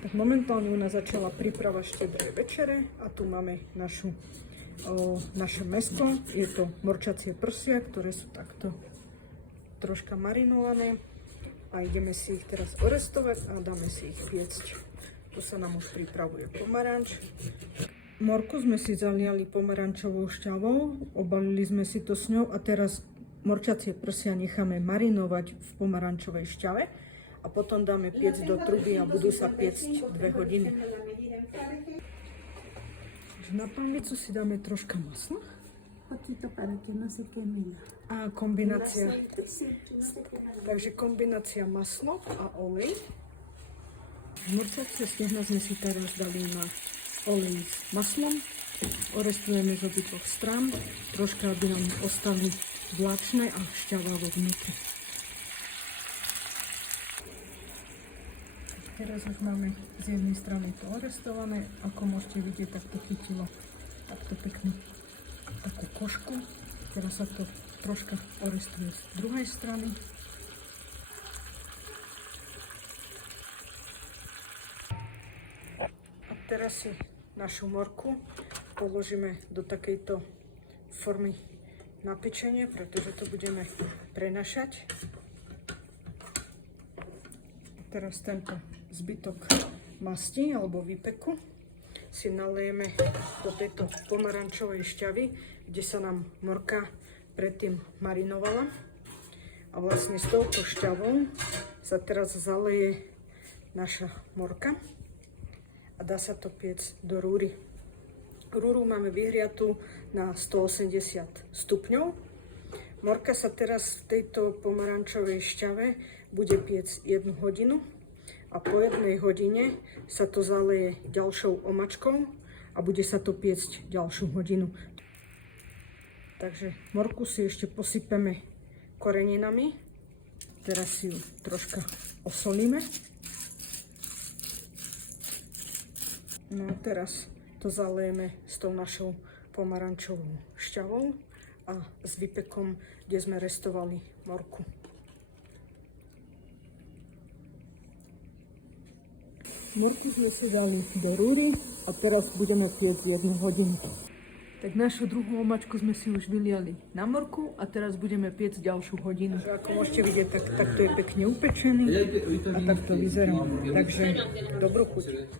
Tak momentálne u nás začala príprava štedrej večere a tu máme naše mäsko. Je to morčacie prsia, ktoré sú takto troška marinované a ideme si ich teraz orestovať a dáme si ich piecť. Tu sa nám už pripravuje pomaranč. Morku sme si zaliali pomarančovou šťavou, obalili sme si to s ňou a teraz morčacie prsia necháme marinovať v pomarančovej šťave a potom dáme piecť do truby a budú sa piecť 2 hodiny. Na pánvicu si dáme troška masla. A kombinácia. Takže kombinácia maslo a olej. Morčacie stehna sme si teraz dali na olej s maslom. Orestujeme z obidvoch strán, troška, aby nám ostali vláčne a šťavavo vnútri. Teraz už máme z jednej strany to orestované. Ako môžete vidieť, tak to chytilo takto pekne takú košku. Teraz sa to troška orestuje z druhej strany. A teraz si našu morku položíme do takejto formy na pečenie, pretože to budeme prenašať. Teraz tento zbytok masti alebo výpeku si nalejeme do tejto pomarančovej šťavy, kde sa nám morka predtým marinovala. A vlastne s touto šťavou sa teraz zaleje naša morka a dá sa to piecť do rúry. Rúru máme vyhriatú na 180 stupňov. Morka sa teraz v tejto pomarančovej šťave bude piecť 1 hodinu a po 1 hodine sa to zaleje ďalšou omačkou a bude sa to piecť ďalšiu hodinu. Takže morku si ešte posypeme koreninami. Teraz si ju troška osolíme. No a teraz to zalejeme s tou našou pomarančovou šťavou a s výpekom, kde sme restovali morku. Morku sme si dali do rúry a teraz budeme piecť 1 hodinu. Tak našu druhú omačku sme si už vyliali na morku a teraz budeme piecť ďalšiu hodinu. Ako môžete vidieť, tak to je pekne upečený a tak to vyzerá. Takže dobrú chuť.